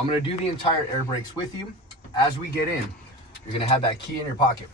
I'm gonna do the entire air brakes with you. As we get in, you're gonna have that key in your pocket.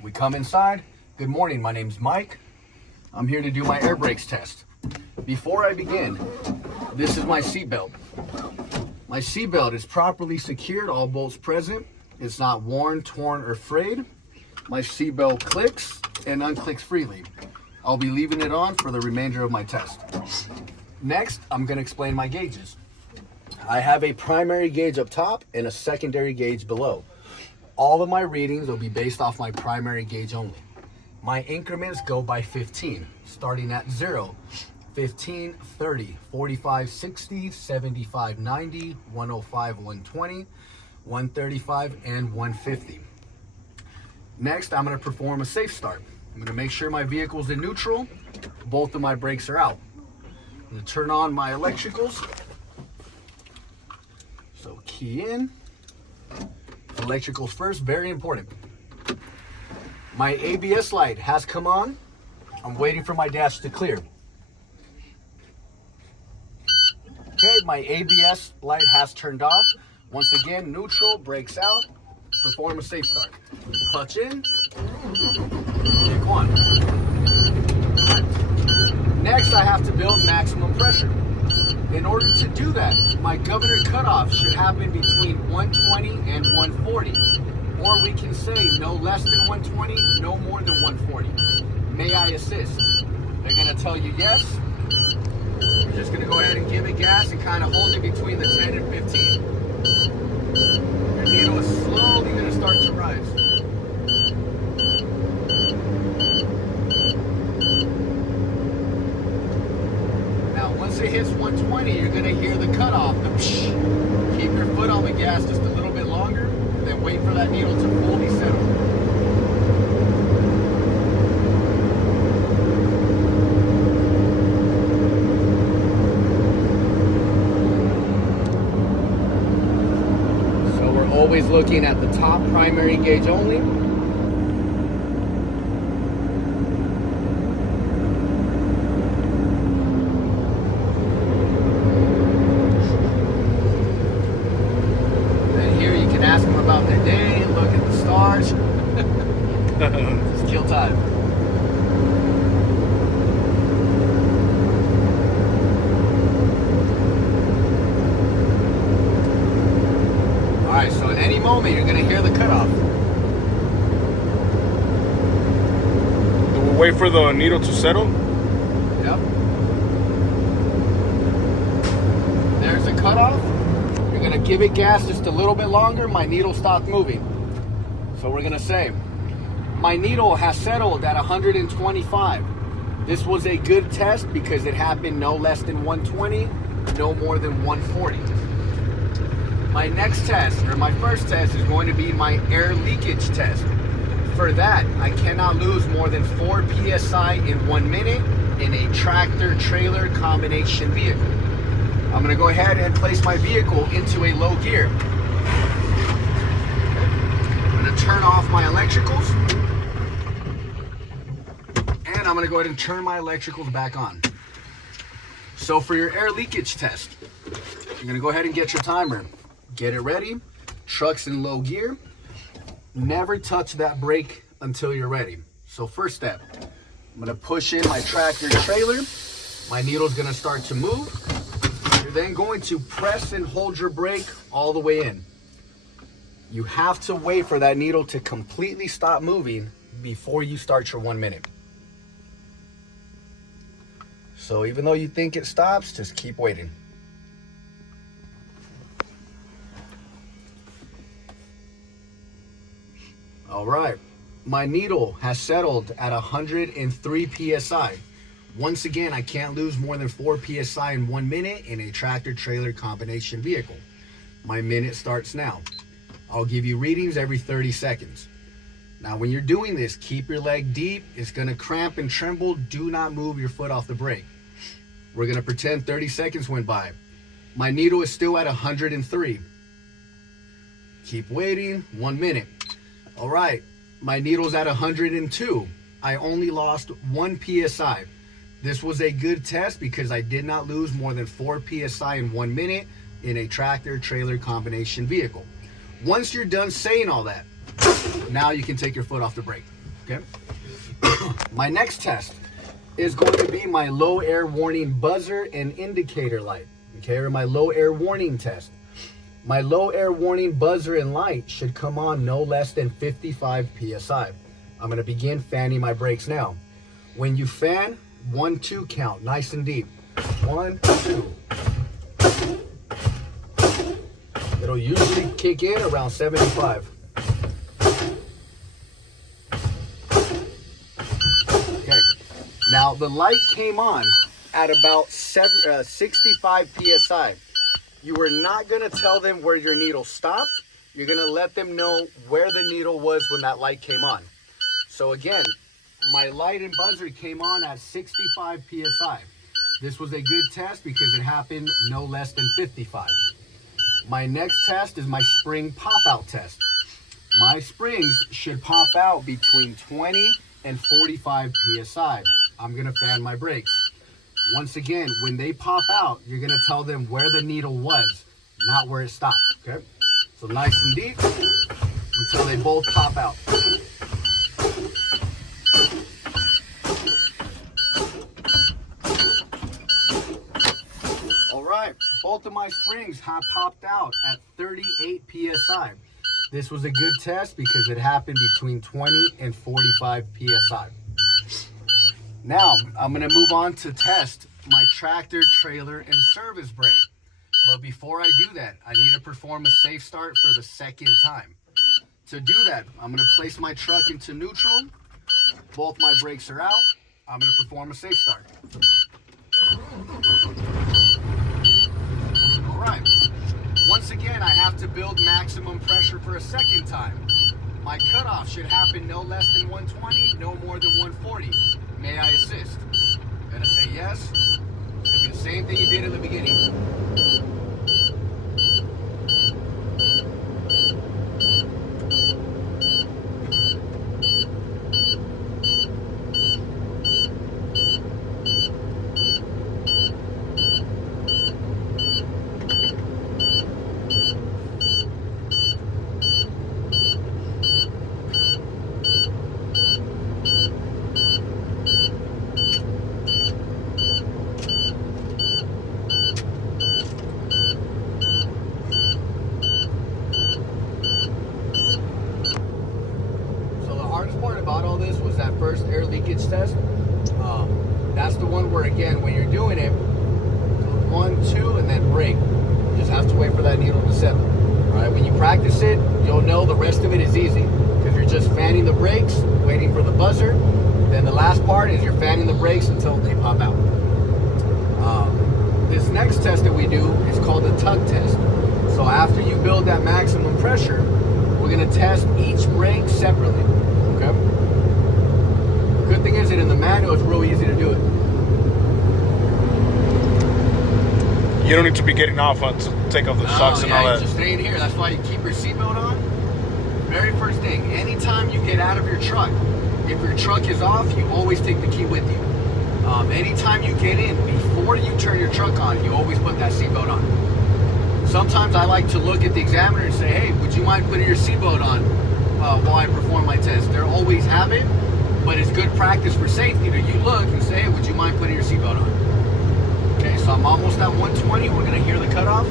We come inside. Good morning, my name's Mike. I'm here to do my air brakes test. Before I begin, this is my seatbelt. My seatbelt is properly secured, all bolts present. It's not worn, torn, or frayed. My seatbelt clicks and unclicks freely. I'll be leaving it on for the remainder of my test. Next, I'm gonna explain my gauges. I have a primary gauge up top and a secondary gauge below. All of my readings will be based off my primary gauge only. My increments go by 15, starting at 0, 15, 30, 45, 60, 75, 90, 105, 120, 135, and 150. Next, I'm gonna perform a safe start. I'm gonna make sure my vehicle's in neutral. Both of my brakes are out. I'm gonna turn on my electricals. So key in. Electricals first, very important. My ABS light has come on. I'm waiting for my dash to clear. Okay, my ABS light has turned off. Once again, neutral, brakes out. Perform a safe start. Clutch in. Kick one. Next, I have to build maximum pressure. In order to do that, my governor cutoff should happen between 120 and 140. Or we can say no less than 120, no more than 140. May I assist? They're gonna tell you yes. You're just gonna go ahead and give it gas and kind of hold it between the 10 and 15. Your needle is slowly gonna start to rise. Now, once it hits 120, you're gonna hear the cutoff, the psh. Keep your foot on the gas just a little bit longer, and then wait for that needle to fully settle. Always looking at the top primary gauge only. Then here you can ask them about their day, look at the stars. Just kill time. Alright, so at any moment you're gonna hear the cutoff. So we'll wait for the needle to settle. Yep. There's the cutoff. You're gonna give it gas just a little bit longer, my needle stopped moving. So we're gonna say, my needle has settled at 125. This was a good test because it happened no less than 120, no more than 140. My next test, or my first test, is going to be my air leakage test. For that, I cannot lose more than 4 PSI in 1 minute in a tractor-trailer combination vehicle. I'm gonna go ahead and place my vehicle into a low gear. I'm gonna turn off my electricals. And I'm gonna go ahead and turn my electricals back on. So for your air leakage test, you're gonna go ahead and get your timer. Get it ready. Truck's in low gear. Never touch that brake until you're ready. So first step, I'm gonna push in my tractor trailer. My needle's gonna start to move. You're then going to press and hold your brake all the way in. You have to wait for that needle to completely stop moving before you start your 1 minute. So even though you think it stops, just keep waiting. All right, my needle has settled at 103 PSI. Once again, I can't lose more than 4 PSI in 1 minute in a tractor-trailer combination vehicle. My minute starts now. I'll give you readings every 30 seconds. Now, when you're doing this, keep your leg deep. It's gonna cramp and tremble. Do not move your foot off the brake. We're gonna pretend 30 seconds went by. My needle is still at 103. Keep waiting, 1 minute. All right, my needle's at 102. I only lost 1 PSI. This was a good test because I did not lose more than 4 PSI in 1 minute. in a tractor trailer combination vehicle. Once you're done saying all that, now you can take your foot off the brake, okay? My next test is going to be my low air warning buzzer and indicator light, okay, or my low air warning test. My low air warning buzzer and light should come on no less than 55 PSI. I'm gonna begin fanning my brakes now. When you fan, 1, 2 count, nice and deep. 1, 2. It'll usually kick in around 75. Okay, now the light came on at about 65 PSI. You are not gonna tell them where your needle stopped. You're gonna let them know where the needle was when that light came on. So again, my light and buzzer came on at 65 PSI. This was a good test because it happened no less than 55. My next test is my spring pop out test. My springs should pop out between 20 and 45 PSI. I'm gonna fan my brakes. Once again, when they pop out, you're gonna tell them where the needle was, not where it stopped, okay? So nice and deep until they both pop out. All right, both of my springs have popped out at 38 PSI. This was a good test because it happened between 20 and 45 PSI. Now, I'm gonna move on to test my tractor, trailer, and service brake. But before I do that, I need to perform a safe start for the second time. To do that, I'm gonna place my truck into neutral. Both my brakes are out. I'm gonna perform a safe start. All right. Once again, I have to build maximum pressure for a second time. My cutoff should happen no less than 120, no more than 140. May I assist? Gonna say yes. It'll be the same thing you did in the beginning. First air leakage test. That's the one where, again, when you're doing it, 1, 2, and then brake. You just have to wait for that needle to settle. All right, when you practice it, you'll know the rest of it is easy because you're just fanning the brakes, waiting for the buzzer. Then the last part is you're fanning the brakes until they pop out. This next test that we do is called the tug test. So after you build that maximum pressure, we're gonna test each brake separately. Okay. Good thing is that in the manual, it's real easy to do it. You don't need to be getting off to take off the socks and all that. Just staying here. That's why you keep your seatbelt on. Very first thing, anytime you get out of your truck, if your truck is off, you always take the key with you. Anytime you get in, before you turn your truck on, you always put that seatbelt on. Sometimes I like to look at the examiner and say, hey, would you mind putting your seatbelt on while I perform my test? They'll always have it. But it's good practice for safety to you look and say, hey, would you mind putting your seatbelt on? Okay, so I'm almost at 120. We're gonna hear the cutoff.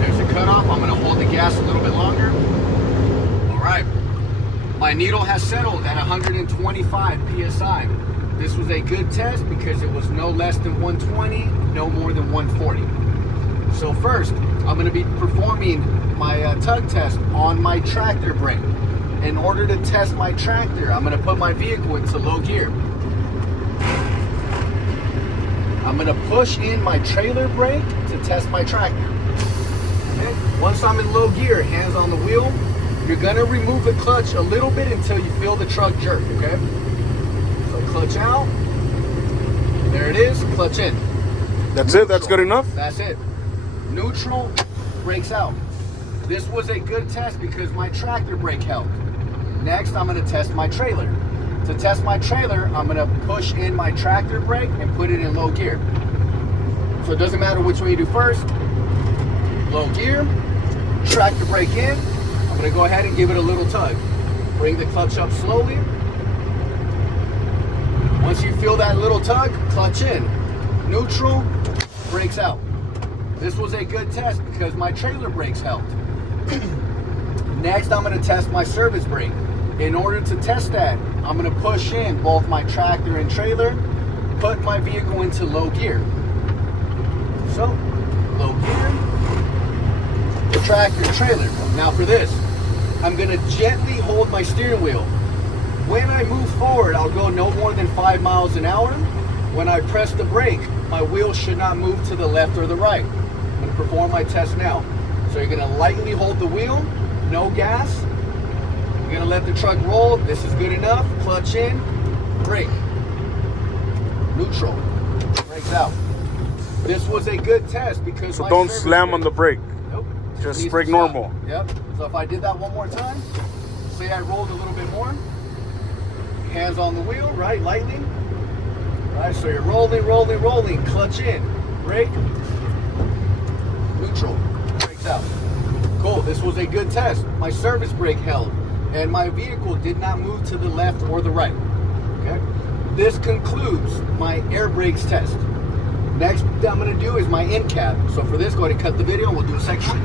There's the cutoff. I'm gonna hold the gas a little bit longer. All right. My needle has settled at 125 PSI. This was a good test because it was no less than 120, no more than 140. So first, I'm going to be performing my tug test on my tractor brake. In order to test my tractor, I'm going to put my vehicle into low gear. I'm going to push in my trailer brake to test my tractor. Okay? Once I'm in low gear, hands on the wheel, you're going to remove the clutch a little bit until you feel the truck jerk, okay? Clutch out. There it is. Clutch in. That's Neutral. it? That's good enough? That's it. Neutral, brakes out. This was a good test because my tractor brake helped. Next, I'm gonna test my trailer. To test my trailer, I'm gonna push in my tractor brake and put it in low gear. So it doesn't matter which way you do first. Low gear, tractor brake in. I'm gonna go ahead and give it a little tug. Bring the clutch up slowly. Once you feel that little tug, clutch in. Neutral, brakes out. This was a good test because my trailer brakes helped. Next, I'm gonna test my service brake. In order to test that, I'm gonna push in both my tractor and trailer, put my vehicle into low gear. So, low gear, the tractor and trailer. Now for this, I'm gonna gently hold my steering wheel. When I move forward, I'll go no more than 5 miles an hour. When I press the brake, my wheel should not move to the left or the right. I'm gonna perform my test now. So you're gonna lightly hold the wheel, no gas. You're gonna let the truck roll. This is good enough. Clutch in, brake. Neutral, brakes out. This was a good test because So don't slam on the brake. Nope. Just Needs brake to stop. normal. Yep. So if I did that one more time, say I rolled a little bit more, hands on the wheel, right, lightly. Right, so you're rolling, clutch in, brake, neutral, brakes out. Cool, this was a good test. My service brake held, and my vehicle did not move to the left or the right, okay? This concludes my air brakes test. Next thing I'm gonna do is my end cap. So for this, go ahead and cut the video and we'll do a section.